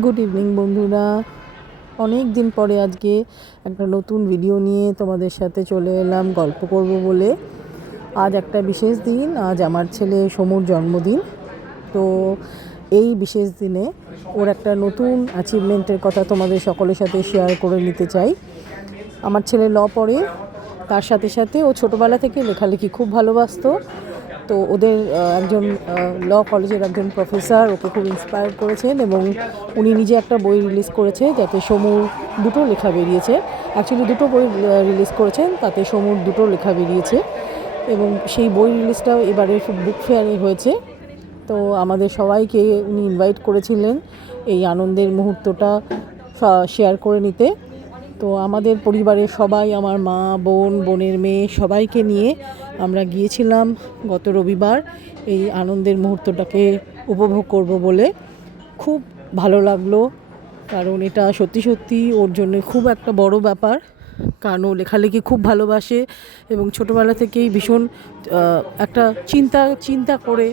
Good evening বন্ধুরা, অনেক দিন পরে আজকে একটা নতুন ভিডিও নিয়ে তোমাদের সাথে চলে এলাম গল্প করব বলে। আজ একটা বিশেষ দিন, আজ আমার ছেলে সমুর জন্মদিন। তো এই বিশেষ দিনে ওর একটা নতুন অ্যাচিভমেন্টের কথা তোমাদের সকলের সাথে শেয়ার করে নিতে চাই। আমার ছেলে ল পড়ে, তার সাথে সাথে ও ছোটোবেলা থেকে লেখালেখি খুব ভালোবাসতো। তো ওদের একজন ল কলেজের একজন প্রফেসর ওকে খুব ইন্সপায়ার করেছেন এবং উনি নিজে একটা বই রিলিজ করেছে যাতে সমুর দুটো লেখা বেরিয়েছে। অ্যাকচুয়ালি দুটো বই রিলিজ করেছেন, তাতে সমুর দুটো লেখা বেরিয়েছে এবং সেই বই রিলিজটাও এবারে বুক ফেয়ারে হয়েছে। তো আমাদের সবাইকে উনি ইনভাইট করেছিলেন এই আনন্দের মুহূর্তটা শেয়ার করে নিতে। তো আমাদের পরিবারের সবাই, আমার মা, বোনের মেয়ে, সবাইকে নিয়ে আমরা গিয়েছিলাম গত রবিবার এই আনন্দের মুহূর্তটাকে উপভোগ করব বলে। খুব ভালো লাগলো, কারণ এটা সত্যি সত্যি ওর জন্য খুব একটা বড় ব্যাপার, কারণ ও লেখালেখি খুব ভালোবাসে এবং ছোটোবেলা থেকেই ভীষণ একটা চিন্তা করে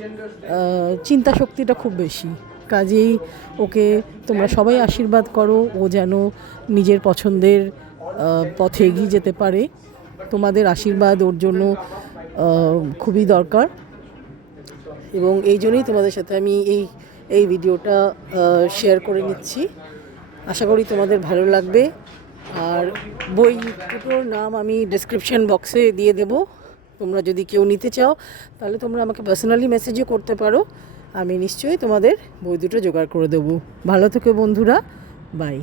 চিন্তা শক্তিটা খুব বেশি। কাজেই ওকে তোমরা সবাই আশীর্বাদ করো, ও যেন নিজের পছন্দের পথে এগিয়ে যেতে পারে। তোমাদের আশীর্বাদ ওর জন্য খুবই দরকার এবং এই জন্যই তোমাদের সাথে আমি এই ভিডিওটা শেয়ার করে নিচ্ছি। আশা করি তোমাদের ভালো লাগবে। আর বই দুটোর নাম আমি ডেসক্রিপশন বক্সে দিয়ে দেব। তোমরা যদি কেউ নিতে চাও তাহলে তোমরা আমাকে পার্সোনালি মেসেজও করতে পারো, আমি নিশ্চয়ই তোমাদের বই দুটো জোগাড় করে দেবো। ভালো থেকো বন্ধুরা, বাই।